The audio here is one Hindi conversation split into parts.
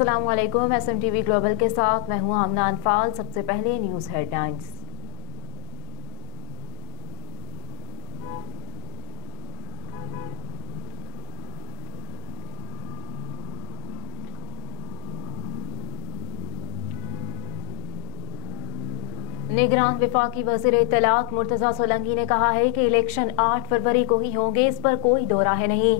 अस्सलाम वालेकुम। SMTV ग्लोबल के साथ मैं हूं आमना अनफाल। सबसे पहले न्यूज़ हेडलाइंस। निगरान वफाकी वज़ीर इत्तलात मुर्तज़ा सोलंकी ने कहा है कि इलेक्शन 8 फरवरी को ही होंगे, इस पर कोई दो राय नहीं।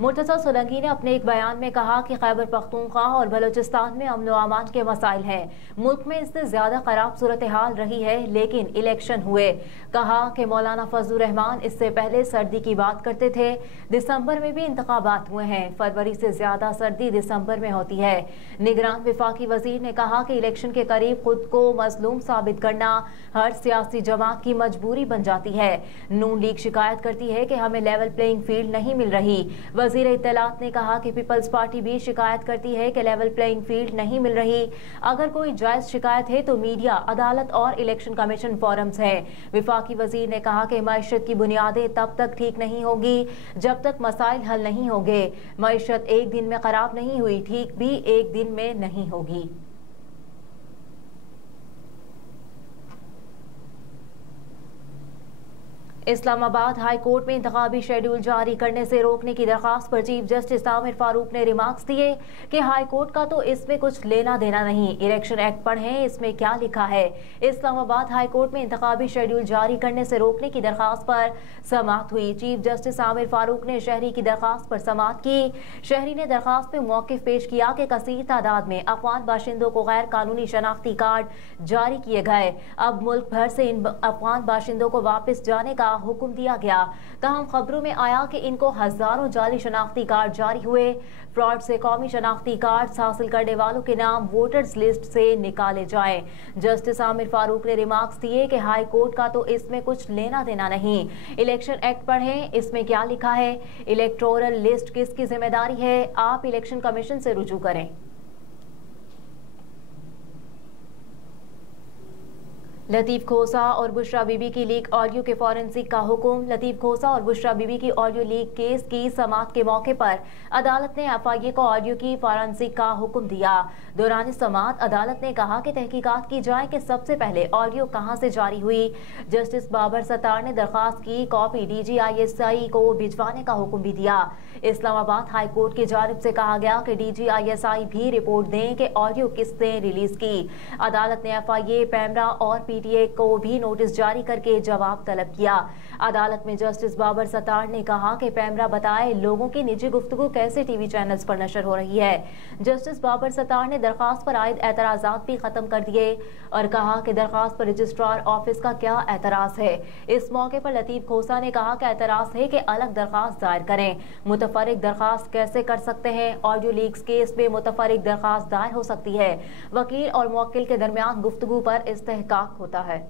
मुर्तज़ा सोलंकी ने अपने एक बयान में कहा कि खैबर पख्तूनख्वा और बलोचिस्तान में अमन व अमान के मसाइल हैं। मुल्क में इससे ज्यादा खराब सूरत हाल रही है, लेकिन इलेक्शन हुए। कहा कि मौलाना फजलुर रहमान इससे पहले सर्दी की बात करते थे। दिसंबर में भी इंतखाबात हुए हैं। फरवरी से ज्यादा सर्दी दिसंबर में होती है। निगरान वफाकी वजीर ने कहा कि इलेक्शन के करीब खुद को मजलूम साबित करना हर सियासी जमात की मजबूरी बन जाती है। नून लीग शिकायत करती है कि हमें लेवल प्लेइंग फील्ड नहीं मिल रही। वजीर इत्तलात ने कहा कि पीपल्स पार्टी भी शिकायत करती है कि लेवल प्लेइंग फील्ड नहीं मिल रही। अगर कोई जायज शिकायत है तो मीडिया, अदालत और इलेक्शन कमीशन फोरम्स है। वफाकी वजीर ने कहा कि मईशत की बुनियादें तब तक ठीक नहीं होगी जब तक मसाइल हल नहीं होंगे। मईशत एक दिन में खराब नहीं हुई, ठीक भी एक दिन में नहीं होगी। इस्लामाबाद हाई कोर्ट में इंतखाबी शेड्यूल जारी करने से रोकने की दरखास्त पर चीफ जस्टिस आमिर फारूक ने रिमार्क्स दिए कि हाई कोर्ट का तो इसमें कुछ लेना देना नहीं। इलेक्शन एक्ट पढ़ें, इसमें क्या लिखा है। इस्लामाबाद हाई कोर्ट में इंतखाबी शेड्यूल जारी करने से रोकने की दरखास्त पर समाअत हुई। चीफ जस्टिस आमिर फारूक ने शहरी की दरखास्त पर समाअत की। शहरी ने दरखास्त में मौक़िफ़ पेश किया कि कसीर तादाद में अफगान बाशिंदों को गैर कानूनी शनाख्ती कार्ड जारी किए गए। अब मुल्क भर से इन अफगान बाशिंदों को वापस जाने का हुक्म दिया गया। तहम खबरों में आया कि इनको हजारों जाली शनाख्ती कार्ड जारी हुए। फ्रॉड से कौमी शनाख्ती कार्ड हासिल करने वालों के नाम वोटर्स लिस्ट से निकाले जाएं। जस्टिस आमिर फारूक ने रिमार्क्स दिए कि हाई कोर्ट का तो इसमें कुछ लेना देना नहीं। इलेक्शन एक्ट पढ़ें, इसमें क्या लिखा है। इलेक्टोरल लिस्ट किसकी जिम्मेदारी है, आप इलेक्शन कमीशन से रुजू करें। लतीफ खोसा और बुशरा बीबी की लीक ऑडियो के फॉरेंसिक का हुक्म। लतीफ खोसा और बुशरा बीबी की ऑडियो लीक केस की समाअत के मौके पर अदालत ने FIA को ऑडियो की फॉरेंसिक का हुक्म दिया। दौरान समाअत अदालत ने कहा कि तहकीकात की जाए कि सबसे पहले ऑडियो कहां से जारी हुई। जस्टिस बाबर सत्तार ने दरखास्त की कॉपी DGISI को भिजवाने का हुक्म भी दिया। इस्लामाबाद हाई कोर्ट की जानिब से कहा गया कि DGISI भी रिपोर्ट दें कि ऑडियो किसने रिलीज की। अदालत ने FIA, पैमरा और PTA को भी नोटिस जारी करके जवाब तलब किया। अदालत में जस्टिस बाबर सत्तार ने कहा कि पैमरा बताए लोगों की निजी गुफ्तगू कैसे TV चैनल्स पर नशर हो रही है। जस्टिस बाबर सत्तार ने दरखास्त पर आयद एतराजात भी खत्म कर दिए और कहा कि दरखास्त पर रजिस्ट्रार ऑफिस का क्या एतराज है। इस मौके पर लतीफ खोसा ने कहा कि एतराज है कि अलग दरखास्त दायर करें। मुतफरिक दरखास्त कैसे कर सकते हैं। ऑडियो लीक्स केस में मुतफरिक दरखास्त दायर हो सकती है। वकील और मुवक्किल के दरमियान गुफ्तगू पर इस्तेहकाक होता है।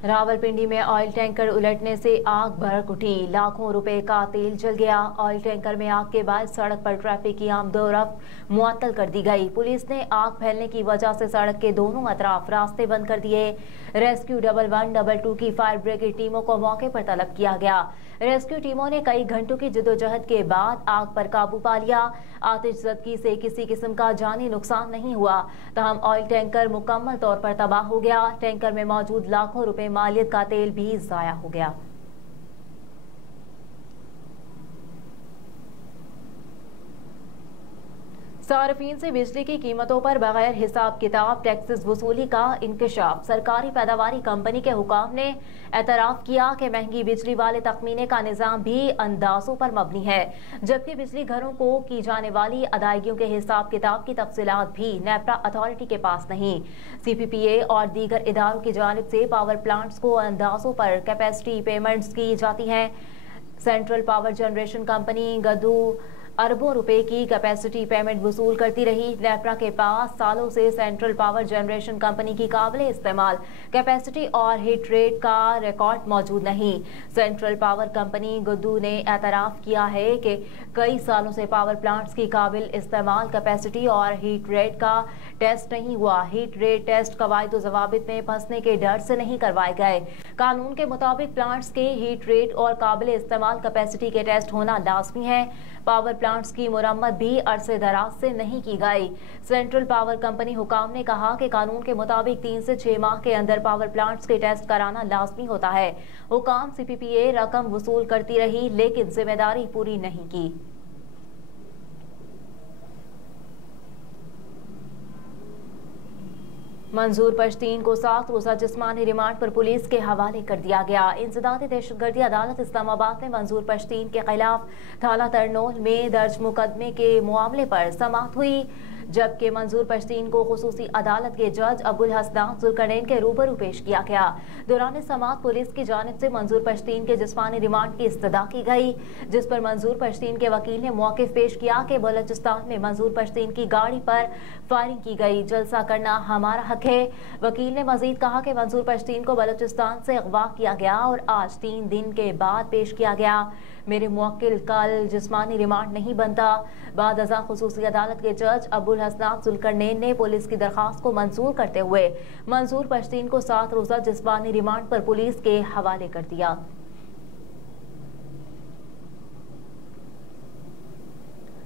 रावलपिंडी में ऑयल टैंकर उलटने से आग भड़क उठी। लाखों रुपए का तेल जल गया। ऑयल टैंकर में आग के बाद सड़क पर ट्रैफिक की आमदोरफ्त मुअत्तल कर दी गई। पुलिस ने आग फैलने की वजह से सड़क के दोनों अतराफ रास्ते बंद कर दिए। रेस्क्यू 112 की फायर ब्रिगेड टीमों को मौके पर तलब किया गया। रेस्क्यू टीमों ने कई घंटों की जदोजहद के बाद आग पर काबू पा लिया। आतिशज़दगी से किसी किस्म का जानी नुकसान नहीं हुआ। तहम ऑयल टैंकर मुकम्मल तौर पर तबाह हो गया। टैंकर में मौजूद लाखों रुपए मालियत का तेल भी ज़ाया हो गया। सार्फिन से बिजली की कीमतों पर बगैर हिसाब किताब टैक्सेस वसूली का इंकशाफ। सरकारी पैदावारी कंपनी के हुकाम ने एतराफ़ किया कि महंगी बिजली वाले तखमीने का निज़ाम भी अंदाजों पर मबनी है, जबकि बिजली घरों को की जाने वाली अदायगियों के हिसाब किताब की तफसीलात भी नेपरा अथॉरिटी के पास नहीं। CPPA और दीगर इदारों की जानिब से पावर प्लांट्स को अंदाजों पर कैपेसिटी पेमेंट्स की जाती हैं। सेंट्रल पावर जनरेशन कंपनी, गदू अरबों रुपए की कैपेसिटी पेमेंट वसूल करती रही। नेपरा के पास सालों से सेंट्रल पावर जनरेशन कंपनी की काबिले इस्तेमाल कैपेसिटी और हिट रेट का रिकॉर्ड मौजूद नहीं। सेंट्रल पावर कंपनी गुड्डू ने एतराफ किया है कि कई सालों से पावर प्लांट्स की काबिल इस्तेमाल कैपेसिटी और हीट रेट का टेस्ट नहीं हुआ। हीट रेट टेस्ट कवायद और जवाबित में फंसने के डर से नहीं करवाए गए। कानून के मुताबिक प्लांट्स के हीट रेट और काबिल इस्तेमाल कैपेसिटी के टेस्ट होना लाजमी है। पावर प्लांट्स की मुरम्मत भी अरसे दराज से नहीं की गई। सेंट्रल पावर कंपनी हुकाम ने कहा कि कानून के मुताबिक 3 से 6 माह के अंदर पावर प्लांट्स के टेस्ट कराना लाजमी होता है। हुकाम CPPA रकम वसूल करती रही लेकिन जिम्मेदारी पूरी नहीं की। मंजूर पश्तीन को 7 रोजा जिस्मानी रिमांड पर पुलिस के हवाले कर दिया गया। इंसदादी दहशतगर्दी अदालत इस्लामाबाद में मंजूर पश्तीन के खिलाफ थाना तरनोल में दर्ज मुकदमे के मामले पर समाअत हुई, जबकि मंजूर पश्तीन को खुसूसी अदालत के जज अबुल हसनान जुल्करनैन के रूबरू पेश किया गया। दौरान समाअत पुलिस की जानिब से मंजूर पश्तीन के जिस्मानी रिमांड की इस्तदा की गई, जिस पर मंजूर पश्तीन के वकील ने मौक़िफ़ पेश किया कि बलोचिस्तान में मंजूर पश्तीन की गाड़ी पर फायरिंग की गई। जलसा करना हमारा हक है। वकील ने मजीद कहा कि मंजूर पश्तीन को बलोचिस्तान से अगवा किया गया और आज 3 दिन के बाद पेश किया गया। मेरे मुवक्किल कल जिस्मानी रिमांड नहीं बनता। बाद अज़ां खुसूसी अदालत के जज अबुल हसनान जुल्करनैन ने पुलिस की दरख्वास्त को मंजूर करते हुए मंजूर पश्तीन को 7 रोजा जिस्मानी रिमांड पर पुलिस के हवाले कर दिया।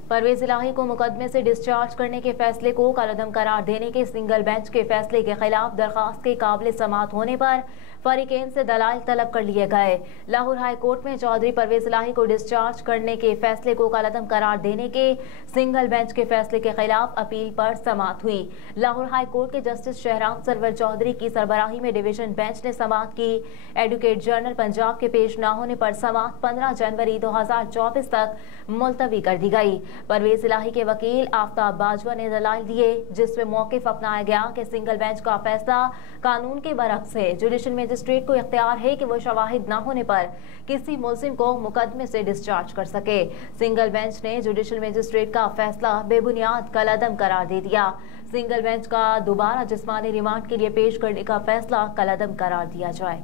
परवेज इलाही को मुकदमे से डिस्चार्ज करने के फैसले को कलअदम करार देने के सिंगल बेंच के फैसले के खिलाफ दरखास्त के काबिल समाअत होने पर फरीकेन से दलाइल तलब कर लिए गए। लाहौर हाई कोर्ट में चौधरी परवेज इलाही को डिस्चार्ज करने के फैसले को कलअदम करार देने के सिंगल बेंच के फैसले के खिलाफ अपील पर समाअत हुई। लाहौर हाई कोर्ट के जस्टिस शहराम सरवर चौधरी की सरबराही में डिवीजन बेंच ने समाअत की। एडवोकेट जनरल पंजाब के पेश न होने पर समाअत 15 जनवरी 2024 तक मुलतवी कर दी गई। परवेज इलाही के वकील आफ्ताब बाजवा ने दलाइल दिए, जिसमें मौक़िफ़ अपनाया गया कि सिंगल बेंच का फैसला कानून के बरअक्स है। जुडिशल मजिस्ट्रेट को इख्तियार है कि वो शवाहिद न होने पर किसी मुल्जिम को मुकदमे से डिस्चार्ज कर सके। सिंगल बेंच ने जुडिशल मजिस्ट्रेट का फैसला बेबुनियाद कलअदम करार दे दिया। सिंगल बेंच का दोबारा जिस्मानी रिमांड के लिए पेश करने का फैसला कलअदम करार दिया जाए।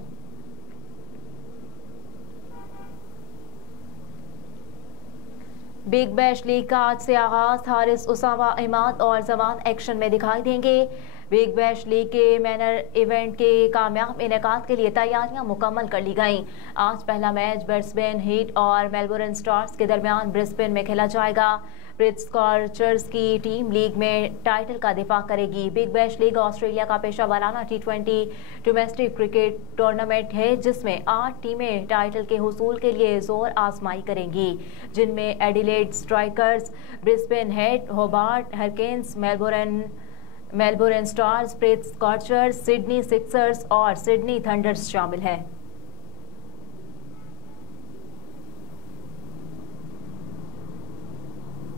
बिग बैश लीग का आज से आगाज। हारिस, उसामा, इमाद और जमान एक्शन में दिखाई देंगे। बिग बैश लीग के मैनर इवेंट के कामयाब इनेकाद के लिए तैयारियां मुकम्मल कर ली गईं। आज पहला मैच ब्रिस्बेन हीट और मेलबोर्न स्टार्स के दरमियान ब्रिस्बेन में खेला जाएगा। ब्रिट स्कॉर्चर्स की टीम लीग में टाइटल का दिफा करेगी। बिग बैश लीग ऑस्ट्रेलिया का पेशा वाराना T20 डोमेस्टिक क्रिकेट टूर्नामेंट है, जिसमें 8 टीमें टाइटल के हुसूल के लिए जोर आजमाई करेंगी, जिनमें Adelaide Strikers, Brisbane Heat, Hobart Hurricanes, Melbourne Stars, ब्रिट स्कॉर्चर्स, सिडनी सिक्सर्स और सिडनी थंडर्स शामिल हैं।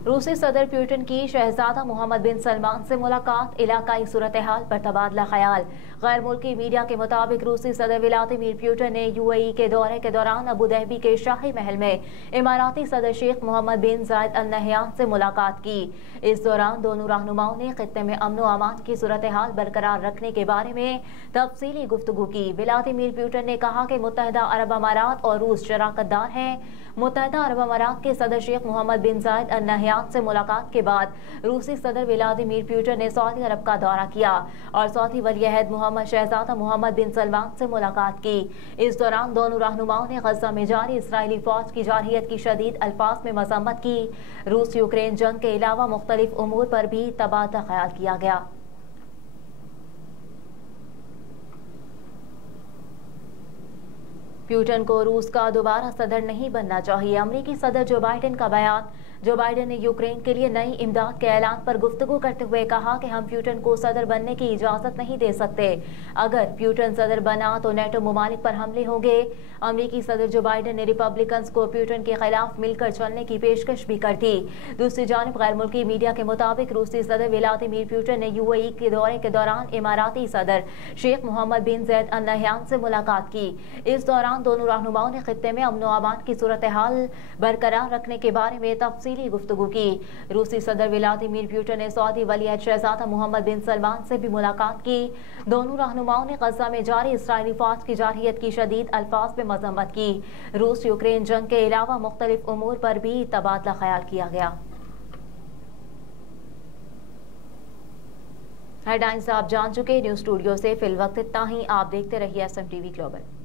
रूसी सदर पुतिन की शहजादा मोहम्मद बिन सलमान से मुलाकात, इलाकाई सूरत हाल पर तबादला ख्याल। गैर मुल्की मीडिया के मुताबिक रूसी सदर व्लादिमीर पुतिन ने UAE के दौरे के दौरान अबू धाबी के शाही महल में इमाराती सदर शेख मोहम्मद बिन जायद अल नहयान से मुलाकात की। इस दौरान दोनों रहनुमाओं ने खित्ते में अमन व अमान की सूरत हाल बरकरार रखने के बारे में तफसीली गुफ्तगू की। व्लादिमीर पुतिन ने कहा कि मुत्तहिदा अरब अमारात और रूस शराकतदार हैं। मुत्तहिदा अरब अमारात के सदर शेख मोहम्मद बिन जायद अल नहयान से मुलाकात के बाद रूसी सदर व्लादिमीर पुतिन ने सऊदी अरब का दौरा किया और सऊदी वली-ए-अहद मोहम्मद शहजादा मोहम्मद बिन सलमान से मुलाकात की। इस दौरान दोनों रहनुमाओं ने गजा में जारी इसराइली फौज की जारहियत की शदीद अल्फाज में मजम्मत की। रूस यूक्रेन जंग के अलावा मुख्तलिफ उमूर पर भी तबादला ख्याल किया गया। पुतिन को रूस का दोबारा सदर नहीं बनना चाहिए। अमेरिकी सदर जो बाइडेन का बयान। जो बाइडेन ने यूक्रेन के लिए नई इमदाद के ऐलान पर गुफ्तगू करते हुए कहा कि हम पुतिन को सदर बनने की इजाजत नहीं दे सकते। अगर पुतिन सदर बना तो नेटो मुमालिक पर हमले होंगे। अमेरिकी सदर जो बाइडेन ने रिपब्लिकन्स को पुतिन के खिलाफ मिलकर चलने की पेशकश भी कर दी। दूसरी जानिब गैर मुल्की मीडिया के मुताबिक रूसी सदर व्लादिमीर पुतिन ने UAE के दौरे के दौरान इमाराती सदर शेख मोहम्मद बिन जायद अल नहयान से मुलाकात की। इस दौरान दोनों रहनुमाओं ने खित्ते में अमन व अमान की सूरत हाल बरकरार रखने के बारे में तफसील तफसीली गुफ्तगू की। रूसी सदर व्लादिमीर पुतिन ने सऊदी वलीअहद शहजादा मोहम्मद बिन सलमान से भी मुलाकात की। दोनों रहनुमाओं ने गजा में जारी इसराइली फौज की जारहियत की शदीद अल्फाज में मजम्मत की। रूस यूक्रेन जंग के अलावा मुख्तलिफ उमूर पर भी तबादला ख्याल किया गया। हेडलाइंस आप जान चुके। न्यूज स्टूडियो से फिल वक्त इतना ही। आप देखते रहिए SM TV ग्लोबल।